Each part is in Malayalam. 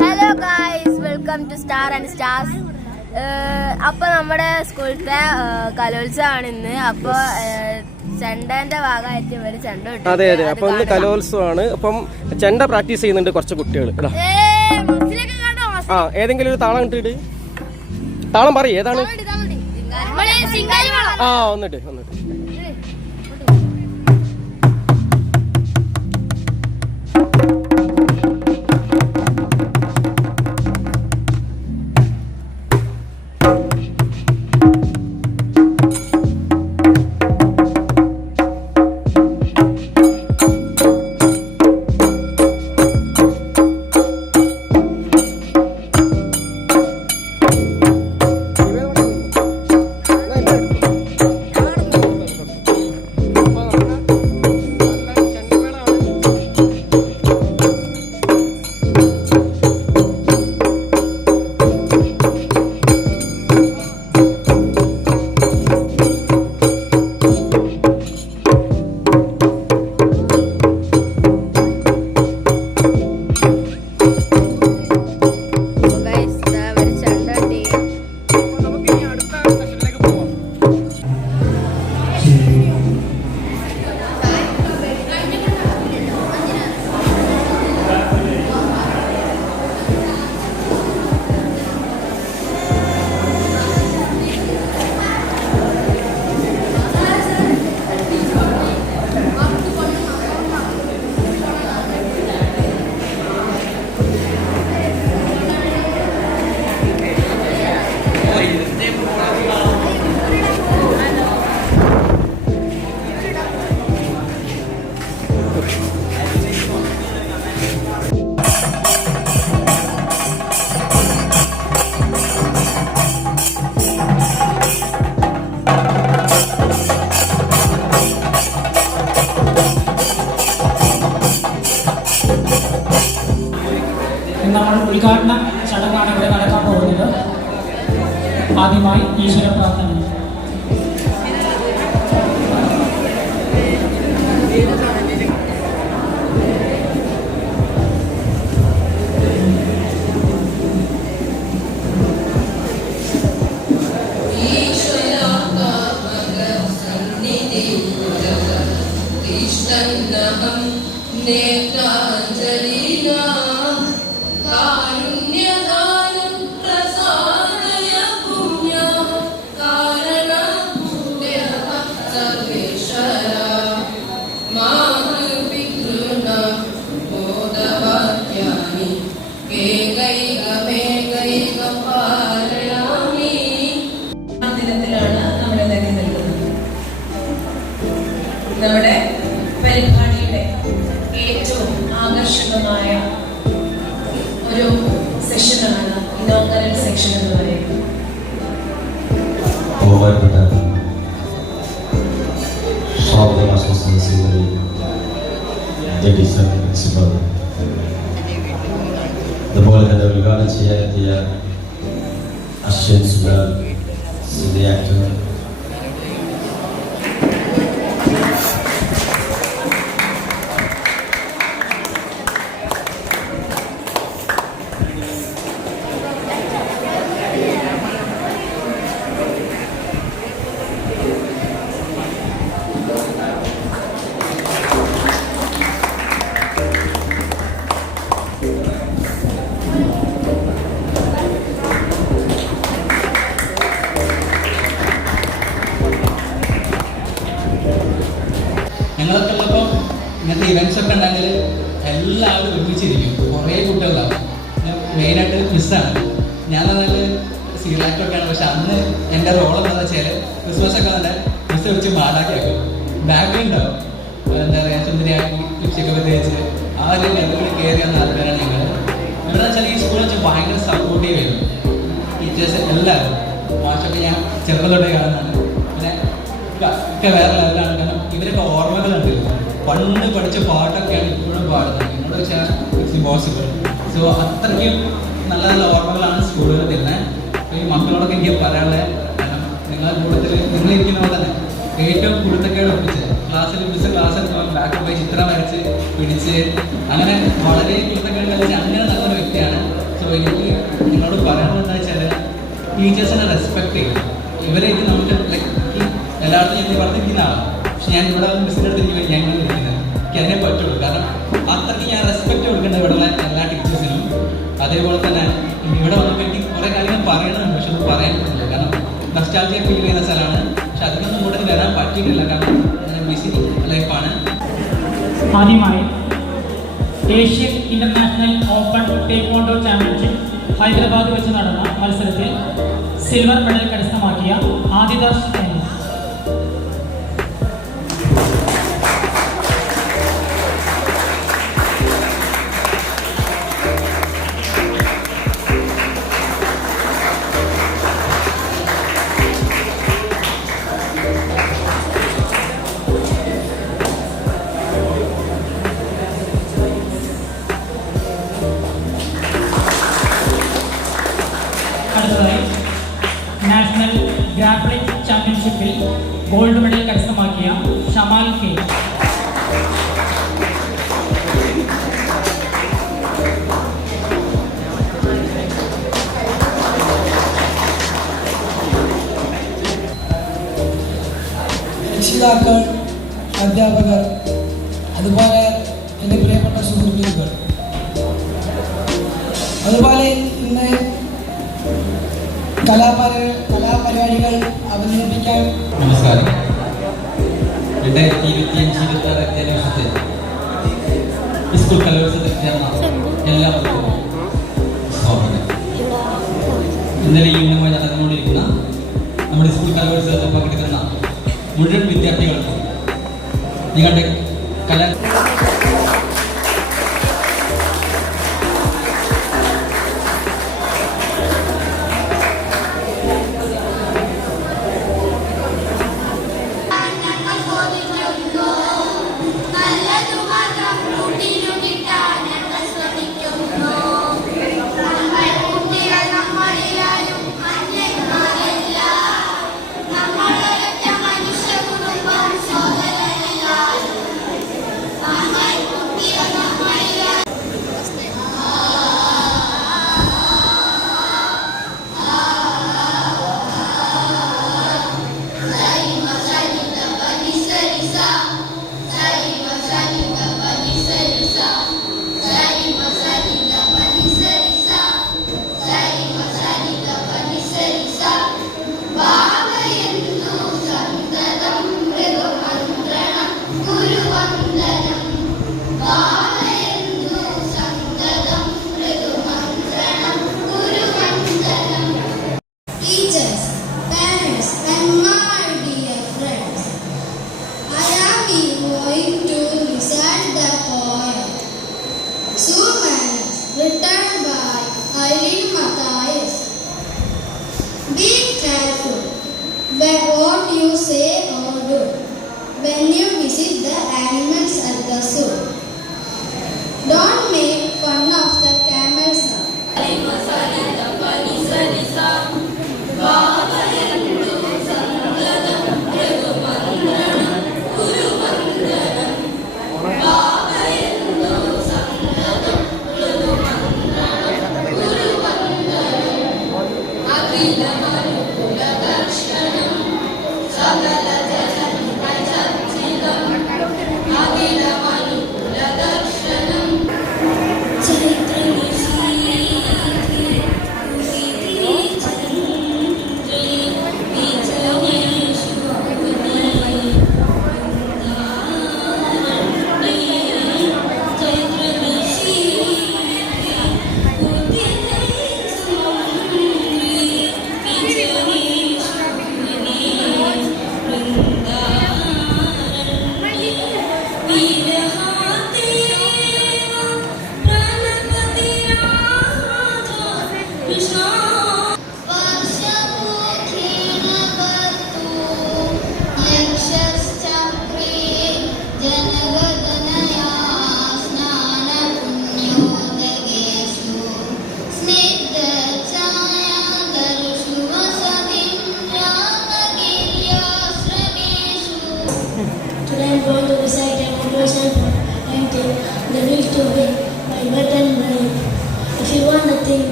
Hello guys welcome to star and stars അപ്പൊ നമ്മുടെ സ്കൂളിലത്തെ കലോത്സവമാണ് ഇന്ന്. അപ്പൊ ചെണ്ടന്റെ ഭാഗമായിട്ട് ഇവർ ചെണ്ട കിട്ടും അതെ അതെ. അപ്പൊ ഇന്ന് കലോത്സവമാണ്. അപ്പം ചെണ്ട പ്രാക്ടീസ് ചെയ്യുന്നുണ്ട് കുറച്ച് കുട്ടികൾ? ആ ഏതെങ്കിലും ഒരു താളം ഇട്ടിട്ട് താളം പറയും. ഏതാണ്. ആ ഒന്നിട്ട് ഒന്നിട്ട് ആകർഷകമായ ഒരു സെഷനാണ് ഇനോഗ്രൽ സെക്ഷൻ എന്ന് പറയുന്നത് ബഹുമാനപ്പെട്ട സ്വാഗത ആശംസകൾ പ്രിൻസിപ്പൽ അതുപോലെ തന്നെ ഉദ്ഘാടനം ചെയ്യാനെത്തിയ അശ്വൻ സുബാൽ സിനി ഞാൻ മെയിനായിട്ട് മിസ്സാണ് ഞാൻ നല്ല സീറാക്ടൊക്കെയാണ് പക്ഷെ അന്ന് എന്റെ റോൾ എന്താണെന്ന് വെച്ചാൽ ക്രിസ്മസ് ഒക്കെ തന്നെ മിസ് വെച്ച് മാടാക്കി ആക്കും ബാക്കിൽ ഉണ്ടാവും എന്താ പറയുക സുന്ദരിയാക്കി ലിപ്സ്റ്റിക്കൊക്കെ തേച്ച് ആ ഒരു ലെവലിൽ കയറി വന്ന ആൾക്കാരാണ് ഞങ്ങൾ ഇവിടെ വെച്ചാൽ ഈ സ്കൂളിൽ വെച്ച് ഭയങ്കര സപ്പോർട്ടീവ് ആയിരുന്നു. ടീച്ചേഴ്സ് എല്ലാവരും. മാഷൊക്കെ ഞാൻ ചെറുപ്പം കാണുന്നതാണ്. പിന്നെ ഒക്കെ- ഒക്കെ വേറെ ലെവലാണ് കാരണം ഇവരൊക്കെ ഓർമ്മകളുണ്ട് പണ്ട് പഠിച്ച പാട്ടൊക്കെയാണ് ഇപ്പോഴും പാടുന്നത്. എന്നോട് വെച്ചാൽ ഇറ്റ്സ് ഇമ്പോസിബിൾ സോ അത്രയ്ക്കും നല്ല നല്ല ഓർമ്മകളാണ് സ്കൂളുകൾ തരുന്നത് ഈ മക്കളോടൊക്കെ എനിക്ക് പറയാനുള്ളത് കാരണം നിങ്ങളുടെ കൂട്ടത്തിൽ നിങ്ങളിരിക്കുന്ന പോലെ തന്നെ ഏറ്റവും കുടുത്തക്കേട് ഒപ്പിച്ച് ക്ലാസ്സിൽ മിസ് ക്ലാസ് എടുക്കുമ്പോൾ ബാക്ക് പോയി ചിത്രം വരച്ച് പിടിച്ച് അങ്ങനെ വളരെ കുടുത്തക്കേട് കളിച്ച് അങ്ങനെ നല്ലൊരു വ്യക്തിയാണ്. സോ എനിക്ക് നിങ്ങളോട് പറയാനുള്ളത് വെച്ചാൽ ടീച്ചേഴ്സിനെ റെസ്പെക്ട് ചെയ്യും ഇവരെയൊക്കെ നമുക്ക് എല്ലായിടത്തും ഞാൻ പറഞ്ഞിരിക്കുന്ന ആളാണ്. പക്ഷെ ഞാൻ ഇവിടെ മിസ്സിന്റെ അടുത്ത് ഞങ്ങൾ ഇങ്ങനെ എനിക്ക് അതിനെ പറ്റുള്ളൂ. കാരണം അത്രയ്ക്ക് ഞാൻ റെസ്പെക്ട് കൊടുക്കേണ്ട ഇവിടെ എല്ലാ ടീച്ചേഴ്സിനും അതേപോലെ തന്നെ ഇവിടെ വന്നപ്പോൾ എനിക്ക് കുറേ കാര്യങ്ങൾ പറയണമെന്ന് പക്ഷെ അത് പറയാൻ പറ്റില്ല കാരണം നസ്റ്റാൾജിയ ഫീൽ ചെയ്യുന്ന സ്ഥലമാണ്. പക്ഷെ അതിനൊന്നും കൂടെ വരാൻ പറ്റിയിട്ടില്ല. കാരണം ബിസി ലൈഫാണ് ആദ്യമായി Asian international open taekwondo championship Hyderabad വെച്ച് നടന്ന മത്സരത്തിൽ സിൽവർ മെഡൽ കരസ്ഥമാക്കിയ ആദിദാസ് എൻ നാഷണൽ ഗ്രാപ്ലിംഗ് ചാമ്പ്യൻഷിപ്പിൽ ഗോൾഡ് മെഡൽ കരസ്ഥമാക്കിയ ഷമാൽ കെ. രക്ഷിതാക്കൾ അധ്യാപകർ അതുപോലെ ഇരുപത്താറ് അധ്യയന വർഷത്തിൽ സ്കൂൾ കലോത്സവത്തിൽ എല്ലാവർക്കും സ്വാഗതം ഇന്നലെ ഈവനിങ്ങുമായി നടന്നുകൊണ്ടിരിക്കുന്ന നമ്മുടെ സ്കൂൾ കലോത്സവത്തിൽ പങ്കെടുക്കുന്ന മുഴുവൻ വിദ്യാർത്ഥികൾക്കും നിങ്ങളുടെ കലാ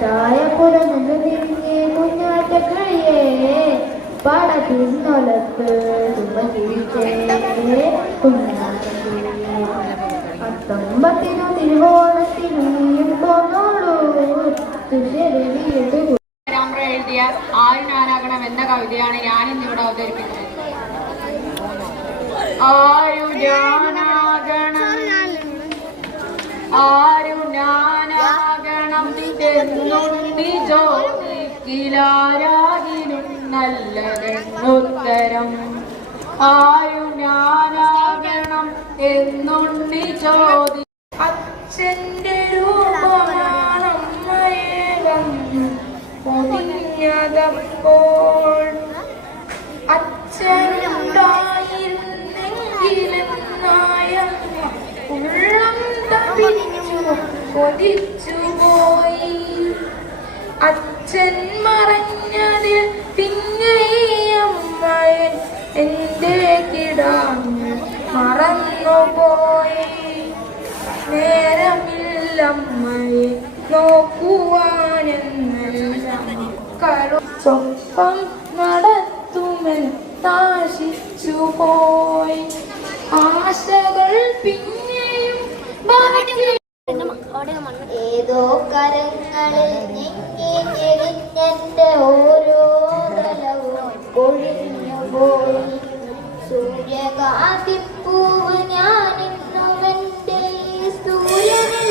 ചായപ്പുറ തിരിഞ്ഞ് കുഞ്ഞാറ്റ കളിയേ പട തിരിഞ്ഞൊലത്ത് തുമ്പ തിരിച്ചേ എഴുതിയ ആര് എന്ന കവിതയാണ് ഞാനിന്നിവിടെ അവതരിപ്പിക്കുന്നത്. ആ എന്നുണ്ടി ജോലിക്കിലാരാകിലും നല്ലതെന്നുത്തരം ആരു ഞാനാകണം എന്നുണ്ണി ചോദി അച്ഛന്റെ രൂപമാണമ്മയെ വന്നു പൊതിഞ്ഞതപ്പോൾ അച്ഛനുണ്ടായിരുന്നെങ്കിലും നായ ഉള്ളം തപിഞ്ഞു പൊതിച്ചു അച്ഛൻ മറഞ്ഞതിൽ പിന്നെയമ്മയൻ എന്റെ കിടാഞ്ഞു മറന്നുപോയി നേരമില്ലമ്മയെ നോക്കുവാനെന്നെല്ലാം. സ്വപ്നം നടത്തുമെൻ താശിച്ചു പോയി. ആശകൾ പിന്നെയും ഏതോ കരങ്ങളിൽ ഞെക്കി ഞെളിഞ്ഞെന്റെ ഓരോ കലവും കൊഴിഞ്ഞു പോയി. സൂര്യകാതിപ്പൂവ് ഞാൻ ഇന്നുമെന്റെ സൂര്യനിൽ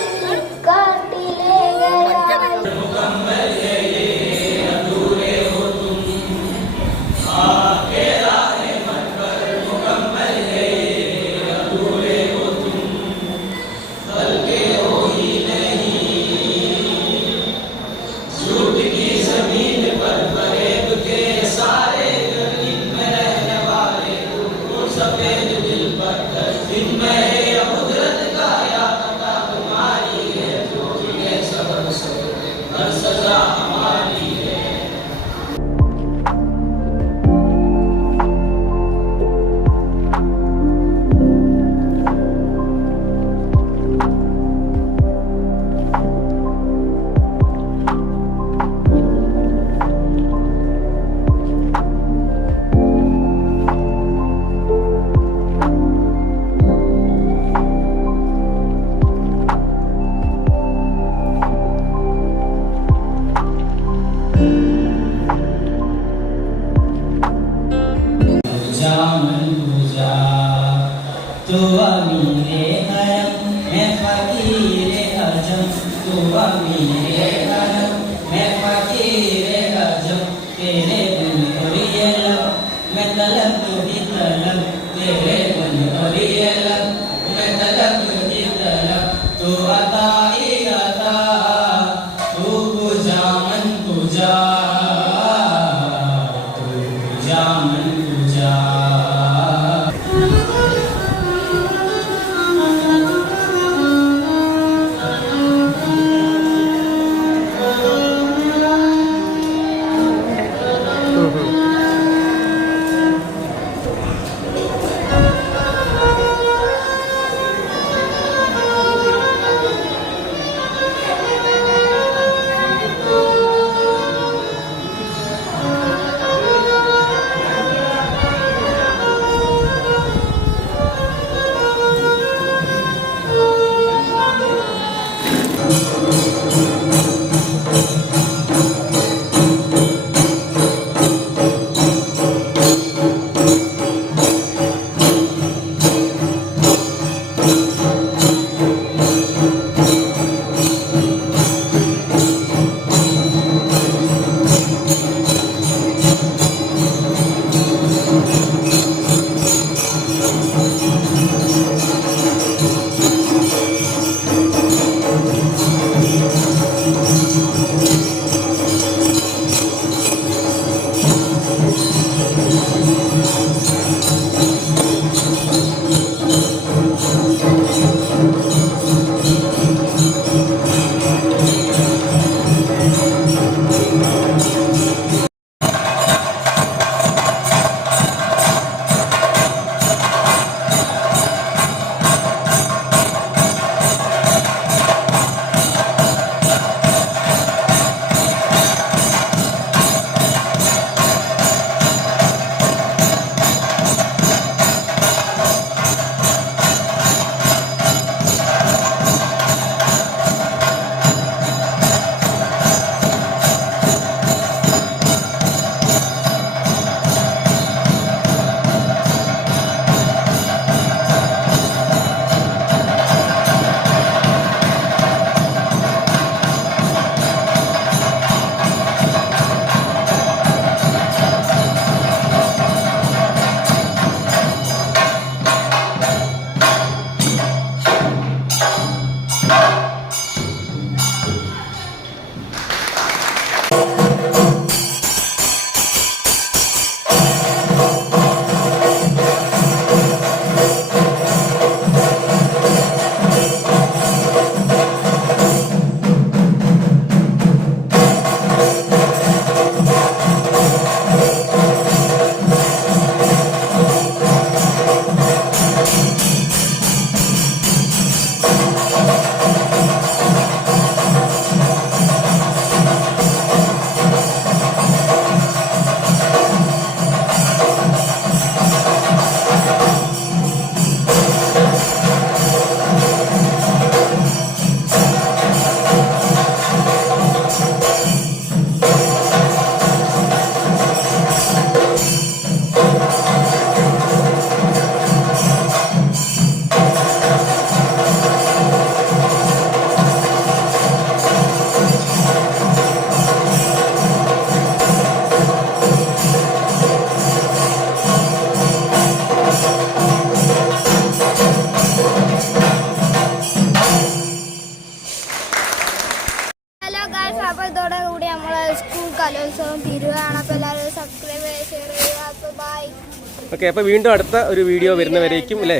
ഓക്കെ അപ്പോൾ വീണ്ടും അടുത്ത ഒരു വീഡിയോ വരുന്നവരേക്കും അല്ലേ?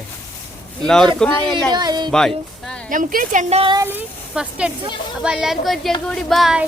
എല്ലാവർക്കും ബൈ നമുക്ക് ചെണ്ടകളി ഫസ്റ്റ് അടിച്ചു. അപ്പോൾ എല്ലാവർക്കും ഒരിക്കൽ കൂടി ബൈ